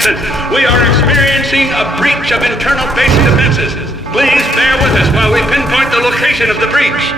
Hansen. We are experiencing a breach of internal base defenses. Please bear with us while we pinpoint the location of the breach.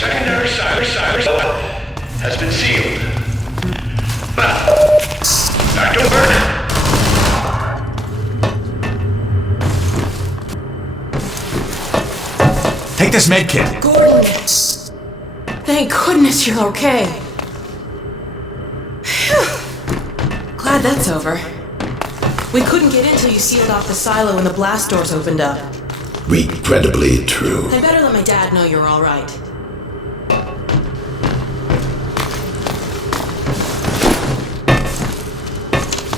secondary silo has been sealed. Now, back to work. Take this med kit. Gordon! Thank goodness you're okay. Phew. Glad that's over. We couldn't get in till you sealed off the silo and the blast doors opened up. Regrettably true. I better let my dad know you're all right.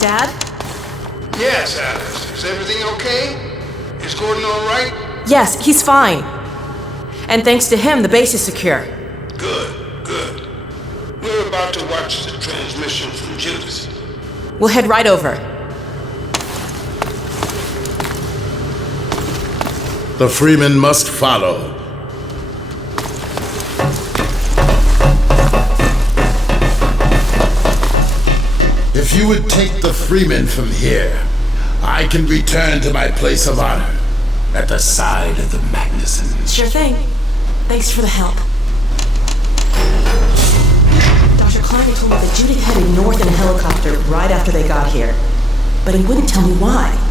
Dad? Yes, Alice. Is everything okay? Is Gordon all right? Yes, he's fine. And thanks to him, the base is secure. Good, good. We're about to watch the transmission from Judas. We'll head right over. The Freeman must follow. If you would take the Freeman from here, I can return to my place of honor at the side of the Magnusons. Sure thing. Thanks for the help. Dr. Kleiner told me that Judith headed north in a helicopter right after they got here. But he wouldn't tell me why.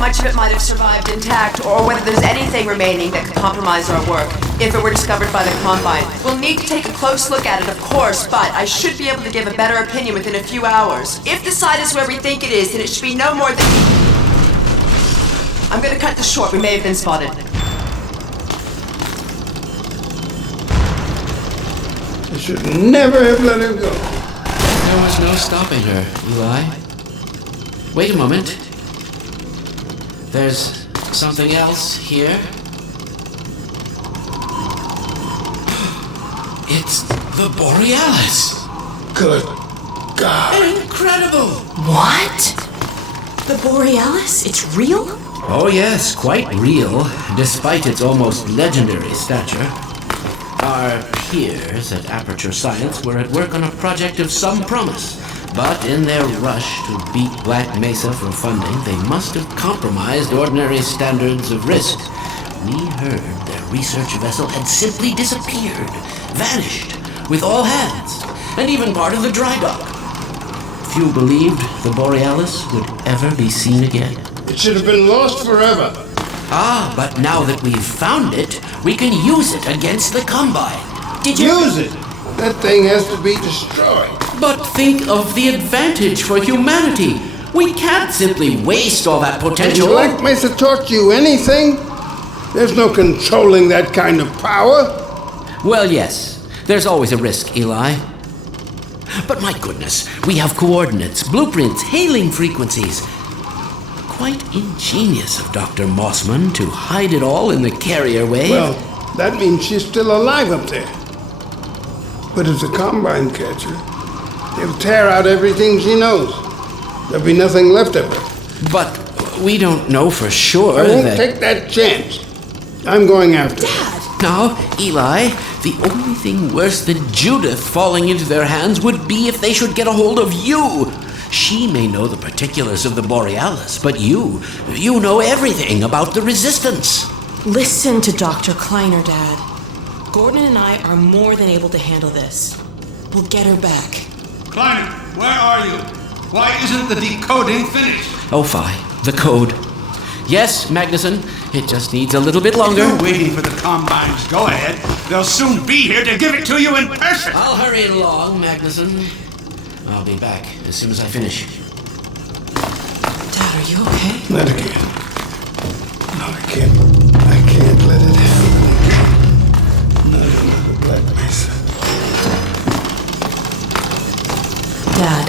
Much of it might have survived intact, or whether there's anything remaining that could compromise our work if it were discovered by the Combine. We'll need to take a close look at it, of course, but I should be able to give a better opinion within a few hours. If the site is where we think it is, then it should be no more than... I'm gonna cut this short. We may have been spotted. You should never have let her go. There was no stopping her, Eli. Wait a moment. There's something else here. It's the Borealis. Good God. Incredible! What? The Borealis? It's real? Oh yes, quite real, despite its almost legendary stature. Our peers at Aperture Science were at work on a project of some promise. But in their rush to beat Black Mesa for funding, they must have compromised ordinary standards of risk. We heard their research vessel had simply disappeared, vanished, with all hands, and even part of the dry dock. Few believed the Borealis would ever be seen again. It should have been lost forever. Ah, but now that we've found it, we can use it against the Combine. Did you... Use it! That thing has to be destroyed. But think of the advantage for humanity. We can't simply waste all that potential. Would Black Mesa taught you anything? There's no controlling that kind of power. Well, yes. There's always a risk, Eli. But my goodness, we have coordinates, blueprints, hailing frequencies. Quite ingenious of Dr. Mossman to hide it all in the carrier wave. Well, that means she's still alive up there. But if the Combine catch her, they'll tear out everything she knows. There'll be nothing left of her. But we don't know for sure I won't take that chance. I'm going after her. Now, Eli, the only thing worse than Judith falling into their hands would be if they should get a hold of you. She may know the particulars of the Borealis, but you know everything about the Resistance. Listen to Dr. Kleiner, Dad. Gordon and I are more than able to handle this. We'll get her back. Kleiner, where are you? Why isn't the decoding finished? Oh, fine. The code. Yes, Magnuson. It just needs a little bit longer. You're waiting for the Combine's go-ahead. They'll soon be here to give it to you in person. I'll hurry along, Magnuson. I'll be back as soon as I finish. Dad, are you okay? Not again. No, I can't let it happen. Not another Black Mesa. Dad,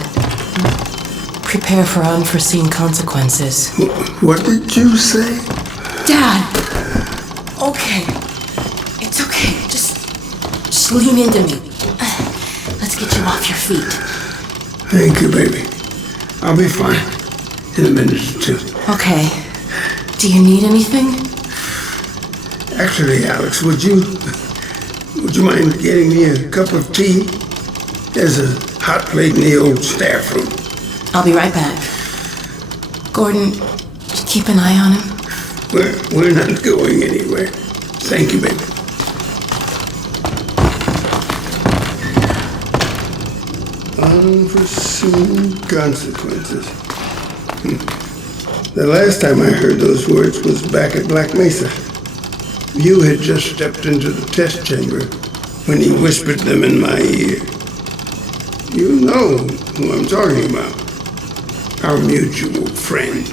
prepare for unforeseen consequences. What did you say? Dad! Okay. It's okay. Just lean into me. Let's get you off your feet. Thank you, baby. I'll be fine in a minute or two. Okay. Do you need anything? Actually, Alex, would you mind getting me a cup of tea? There's a hot plate in the old staff room. I'll be right back. Gordon, keep an eye on him. We're not going anywhere. Thank you, baby. Unforeseen consequences. The last time I heard those words was back at Black Mesa. You had just stepped into the test chamber when he whispered them in my ear. You know who I'm talking about. Our mutual friend.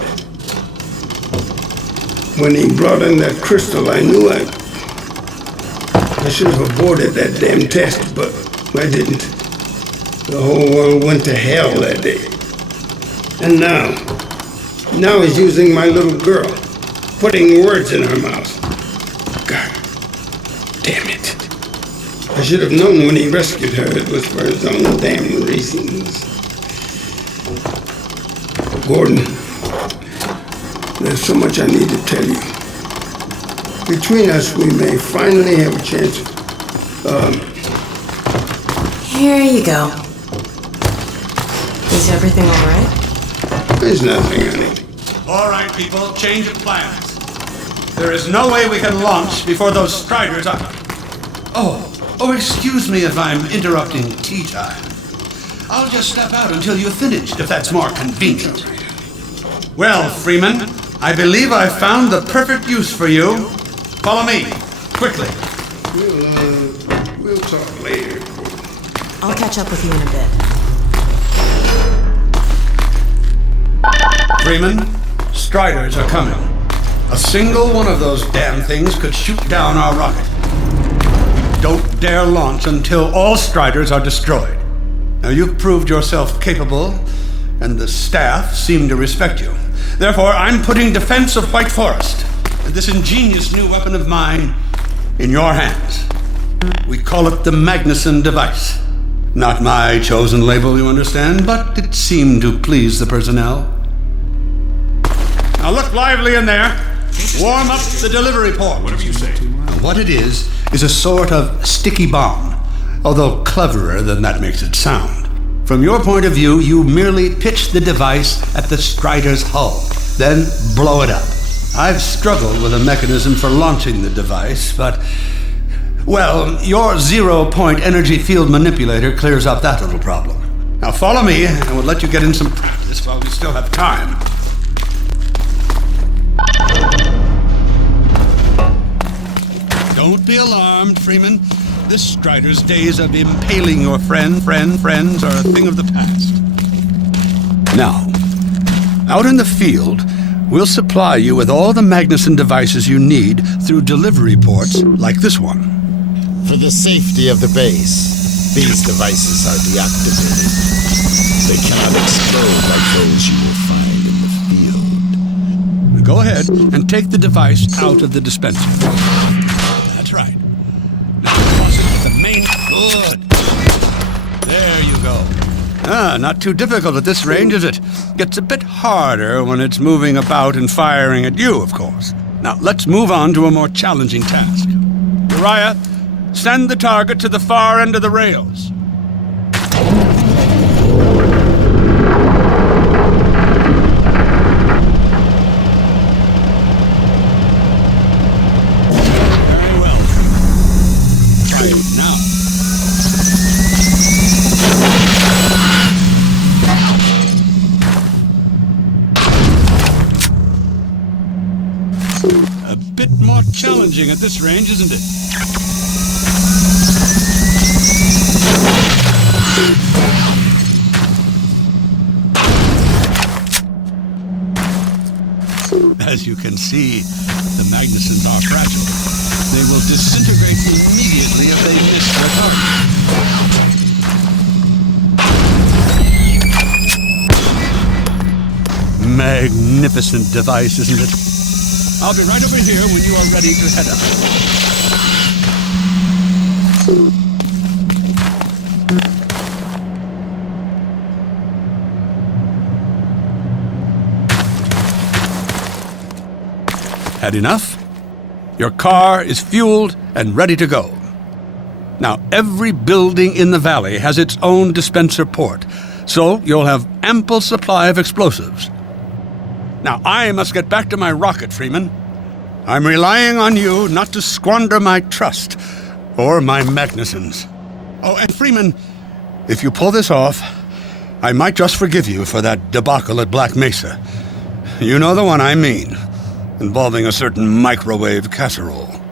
When he brought in that crystal, I knew I should have aborted that damn test, but I didn't. The whole world went to hell that day. And now he's using my little girl, putting words in her mouth. God damn it. I should have known when he rescued her it was for his own damn reasons. Gordon, there's so much I need to tell you. Between us, we may finally have a chance. Here you go. Is everything all right? There's nothing, honey. All right, people, change of plans. There is no way we can launch before those Striders are... Oh, excuse me if I'm interrupting tea time. I'll just step out until you've finished, if that's more convenient. Well, Freeman, I believe I've found the perfect use for you. Follow me, quickly. We'll talk later. I'll catch up with you in a bit. Freeman, Striders are coming. A single one of those damn things could shoot down our rocket. Don't dare launch until all Striders are destroyed. Now, you've proved yourself capable, and the staff seem to respect you. Therefore, I'm putting defense of White Forest and this ingenious new weapon of mine in your hands. We call it the Magnuson device. Not my chosen label, you understand, but it seemed to please the personnel. Now look lively in there. Warm up the delivery port. Whatever you say. Now, what it is a sort of sticky bomb, although cleverer than that makes it sound. From your point of view, you merely pitch the device at the Strider's hull, then blow it up. I've struggled with a mechanism for launching the device, but... well, your zero-point energy field manipulator clears up that little problem. Now follow me, and we'll let you get in some practice while we still have time. Don't be alarmed, Freeman. This Strider's days of impaling your friends are a thing of the past. Now, out in the field, we'll supply you with all the Magnuson devices you need through delivery ports like this one. For the safety of the base, these devices are deactivated. They cannot explode like those you will find in the field. Go ahead and take the device out of the dispenser. That's right. Now toss it with the main... Good. There you go. Not too difficult at this range, is it? Gets a bit harder when it's moving about and firing at you, of course. Now, let's move on to a more challenging task. Uriah, send the target to the far end of the rails. Very well. Try it now. A bit more challenging at this range, isn't it? As you can see, the Magnusons are fragile. They will disintegrate immediately if they miss their target. Magnificent device, isn't it? I'll be right over here when you are ready to head out. Had enough? Your car is fueled and ready to go. Now, every building in the valley has its own dispenser port, so you'll have ample supply of explosives. Now, I must get back to my rocket, Freeman. I'm relying on you not to squander my trust or my Magnusons. Oh, and Freeman, if you pull this off, I might just forgive you for that debacle at Black Mesa. You know the one I mean, involving a certain microwave casserole.